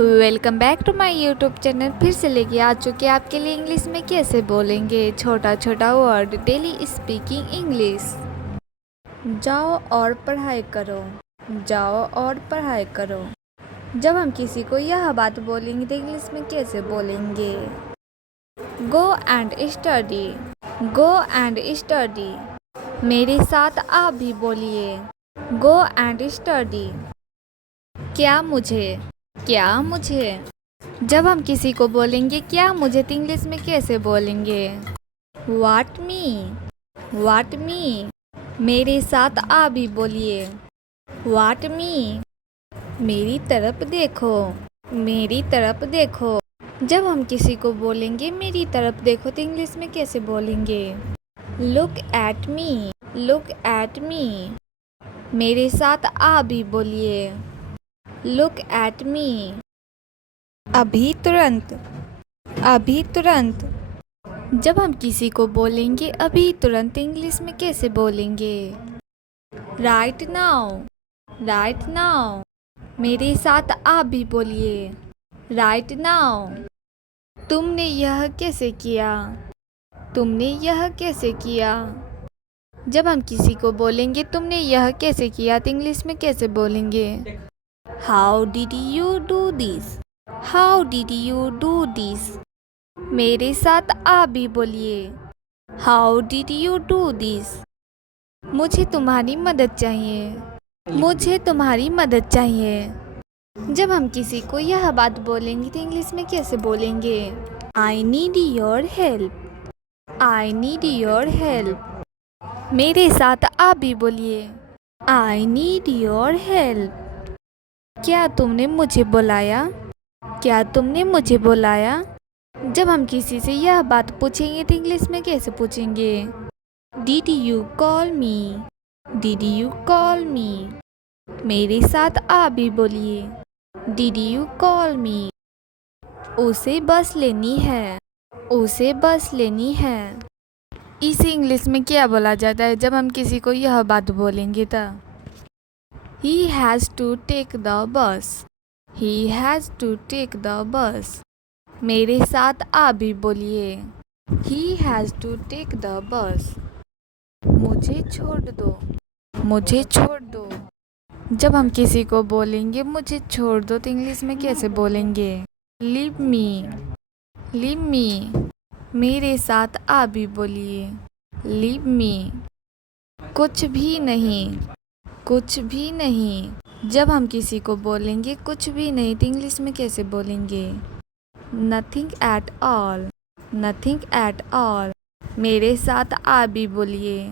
Welcome back to my YouTube channel. फिर से लेके आ चुके हैं आपके लिए इंग्लिश में कैसे बोलेंगे छोटा छोटा वर्ड, डेली स्पीकिंग इंग्लिश। जाओ और पढ़ाई करो, जाओ और पढ़ाई करो। जब हम किसी को यह बात बोलेंगे तो इंग्लिश में कैसे बोलेंगे? Go and study, go and study. मेरे साथ आप भी बोलिए, गो एंड स्टडी। क्या मुझे, क्या मुझे। जब हम किसी को बोलेंगे क्या मुझे तो इंग्लिश में कैसे बोलेंगे? वाट मी, वाट मी। मेरे साथ आप भी बोलिए, वाट मी। मेरी तरफ देखो, मेरी तरफ देखो। जब हम किसी को बोलेंगे मेरी तरफ देखो तो इंग्लिश में कैसे बोलेंगे? Look at me, look at me. मेरे साथ आप भी बोलिए, लुक एट मी। अभी तुरंत, अभी तुरंत। जब हम किसी को बोलेंगे अभी तुरंत इंग्लिश में कैसे बोलेंगे? Right now, right now. मेरे साथ आप भी बोलिए, राइट नाउ। तुमने यह कैसे किया, तुमने यह कैसे किया। जब हम किसी को बोलेंगे तुमने यह कैसे किया तो इंग्लिश में कैसे बोलेंगे? How did you do this, how did you do this. मेरे साथ आप भी बोलिए, how did you do this. मुझे तुम्हारी मदद चाहिए, मुझे तुम्हारी मदद चाहिए। जब हम किसी को यह बात बोलेंगे तो इंग्लिश में कैसे बोलेंगे? I need your help, I need your help. मेरे साथ आप भी बोलिए, आई नीड योर हेल्प। क्या तुमने मुझे बुलाया, क्या तुमने मुझे बुलाया। जब हम किसी से यह बात पूछेंगे तो इंग्लिश में कैसे पूछेंगे? Did you call me, did you call मी। मेरे साथ आप भी बोलिए, डिड यू कॉल मी। उसे बस लेनी है, उसे बस लेनी है। इसे इंग्लिश में क्या बोला जाता है जब हम किसी को यह बात बोलेंगे तो? He has to take the bus, he has to take the bus। मेरे साथ आप भी बोलिए, He has to take the bus। मुझे छोड़ दो, मुझे छोड़ दो। जब हम किसी को बोलेंगे मुझे छोड़ दो तो इंग्लिश में कैसे बोलेंगे? Leave me, leave me। मेरे साथ आप भी बोलिए, Leave me। कुछ भी नहीं, कुछ भी नहीं। जब हम किसी को बोलेंगे कुछ भी नहीं तो इंग्लिश में कैसे बोलेंगे? Nothing at all, nothing at all. मेरे साथ आप भी बोलिए,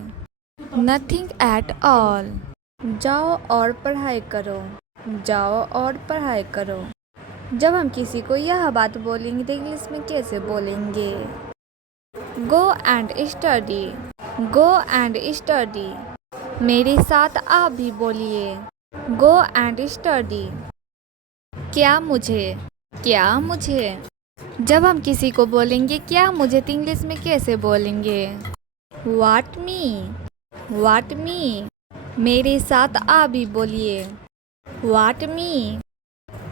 नथिंग एट ऑल। जाओ और पढ़ाई करो, जाओ और पढ़ाई करो। जब हम किसी को यह बात बोलेंगे तो इंग्लिश में कैसे बोलेंगे? Go and study, go and study. मेरे साथ आप भी बोलिए, गो एंड स्टडी। क्या मुझे, क्या मुझे। जब हम किसी को बोलेंगे क्या मुझे तो इंग्लिश में कैसे बोलेंगे? वाट मी, वाट मी। मेरे साथ आप भी बोलिए, वाट मी।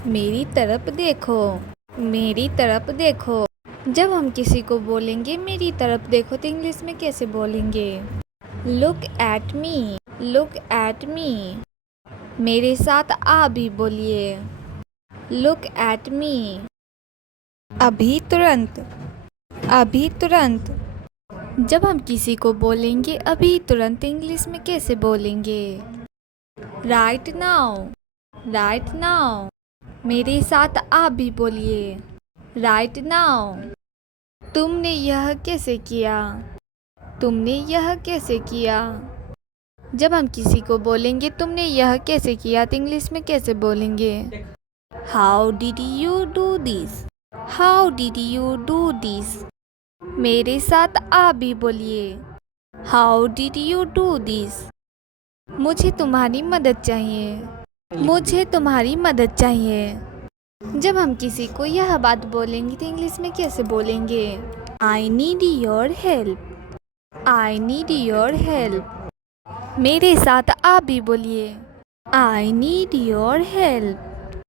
मेरी तरफ देखो, मेरी तरफ देखो। जब हम किसी को बोलेंगे मेरी तरफ देखो तो इंग्लिश में कैसे बोलेंगे? Look at me, look at me. मेरे साथ आप भी बोलिए, लुक एट मी। अभी तुरंत, अभी तुरंत। जब हम किसी को बोलेंगे अभी तुरंत इंग्लिश में कैसे बोलेंगे? Right now, right now. मेरे साथ आप भी बोलिए, राइट नाउ। तुमने यह कैसे किया, तुमने यह कैसे किया। जब हम किसी को बोलेंगे तुमने यह कैसे किया तो इंग्लिश में कैसे बोलेंगे? How did you do this, how did you do this. मेरे साथ आप भी बोलिए, how did you do this. मुझे तुम्हारी मदद चाहिए, मुझे तुम्हारी मदद चाहिए। जब हम किसी को यह बात बोलेंगे तो इंग्लिश में कैसे बोलेंगे? I need your help, I need your help. मेरे साथ आप भी बोलिए, आई नीड योर हेल्प।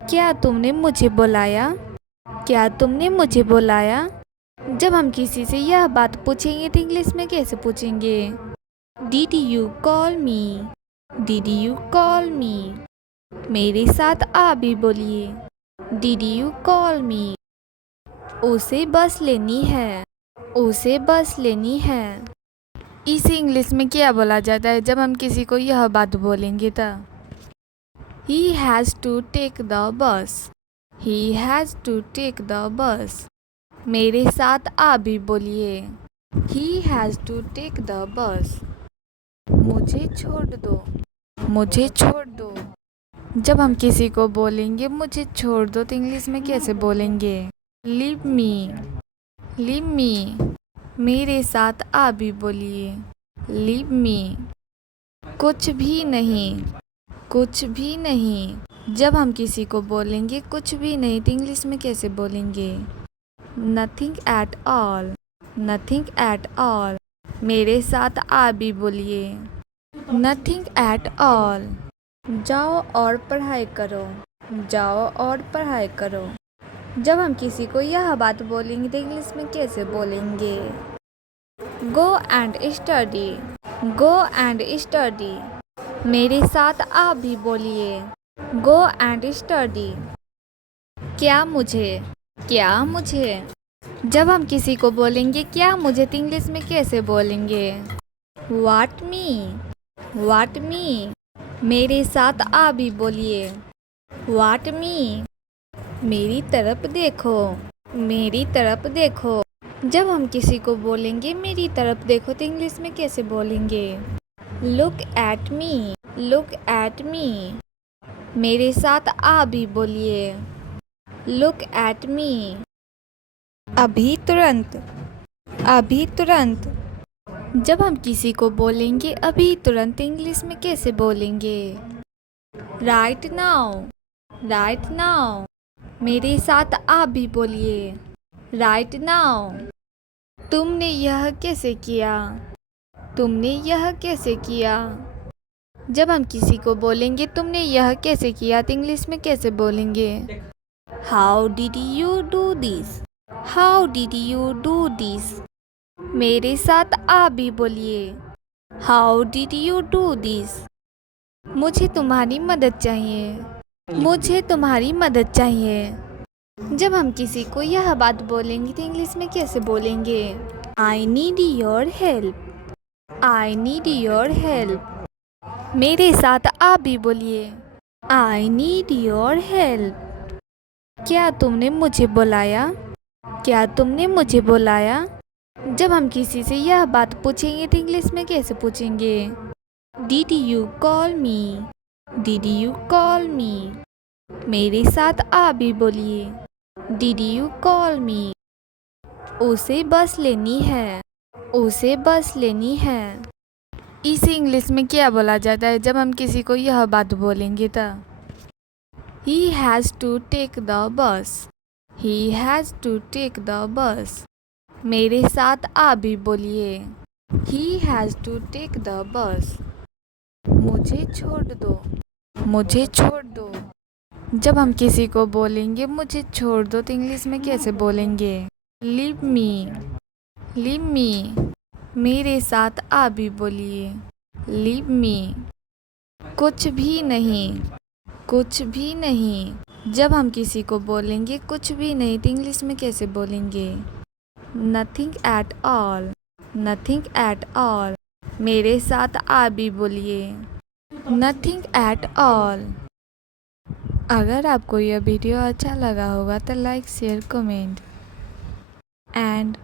क्या तुमने मुझे बुलाया? क्या तुमने मुझे बुलाया? जब हम किसी से यह बात पूछेंगे तो इंग्लिश में कैसे पूछेंगे? Did you call me? Did you call me? मेरे साथ आप भी बोलिए। Did you call me? उसे बस लेनी है। उसे बस लेनी है। इसे इंग्लिश में क्या बोला जाता है जब हम किसी को यह बात बोलेंगे तो? He has to take the bus. He has to take the bus. मेरे साथ आप भी बोलिए। He has to take the bus. मुझे छोड़ दो। मुझे छोड़ दो। जब हम किसी को बोलेंगे मुझे छोड़ दो तो इंग्लिश में कैसे बोलेंगे? Leave me. Leave me. मेरे साथ आप भी बोलिए। Leave me. कुछ भी नहीं। कुछ भी नहीं। जब हम किसी को बोलेंगे कुछ भी नहीं तो इंग्लिश में कैसे बोलेंगे? Nothing at all. Nothing at all. मेरे साथ आप भी बोलिए। Nothing at all. जाओ और पढ़ाई करो। जाओ और पढ़ाई करो। जब हम किसी को यह बात बोलेंगे तो इंग्लिश में कैसे बोलेंगे? Go and study. Go and study. मेरे साथ आप भी बोलिए। Go and study. क्या मुझे? क्या मुझे? जब हम किसी को बोलेंगे क्या मुझे तो इंग्लिश में कैसे बोलेंगे? What me? What me? मेरे साथ आप भी बोलिए। What me? मेरी तरफ देखो। मेरी तरफ देखो। जब हम किसी को बोलेंगे मेरी तरफ देखो तो इंग्लिश में कैसे बोलेंगे? Look at me. Look at me. मेरे साथ आप भी बोलिए। Look at me. अभी तुरंत। अभी तुरंत। जब हम किसी को बोलेंगे अभी तुरंत इंग्लिश में कैसे बोलेंगे? Right now. Right now. मेरे साथ आप भी बोलिए। Right now. तुमने यह कैसे किया? तुमने यह कैसे किया? जब हम किसी को बोलेंगे तुमने यह कैसे किया तो इंग्लिश में कैसे बोलेंगे? How did you do this? How did you do this? मेरे साथ आप भी बोलिए। How did you do this? मुझे तुम्हारी मदद चाहिए। मुझे तुम्हारी मदद चाहिए। जब हम किसी को यह बात बोलेंगे तो इंग्लिश में कैसे बोलेंगे? I need your help. I need your help. मेरे साथ आप भी बोलिए। I need your help. क्या तुमने मुझे बुलाया? क्या तुमने मुझे बुलाया? जब हम किसी से यह बात पूछेंगे तो इंग्लिश में कैसे पूछेंगे? Did you call me? Did you call me? मेरे साथ आप भी बोलिए। Did you call me? उसे बस लेनी है। उसे बस लेनी है। इसे इंग्लिश में क्या बोला जाता है जब हम किसी को यह बात बोलेंगे तो? He has to take the bus. He has to take the bus. मेरे साथ आप भी बोलिए। He has to take the bus. मुझे छोड़ दो। मुझे छोड़ दो। जब हम किसी को बोलेंगे मुझे छोड़ दो तो इंग्लिश में कैसे बोलेंगे? Leave me. Leave me. मेरे साथ आप भी बोलिए। Leave me. कुछ भी नहीं। कुछ भी नहीं। जब हम किसी को बोलेंगे कुछ भी नहीं तो इंग्लिश में कैसे बोलेंगे? Nothing at all. Nothing at all. मेरे साथ आप भी बोलिए। Nothing at all. अगर आपको यह वीडियो अच्छा लगा होगा तो लाइक शेयर कमेंट एंड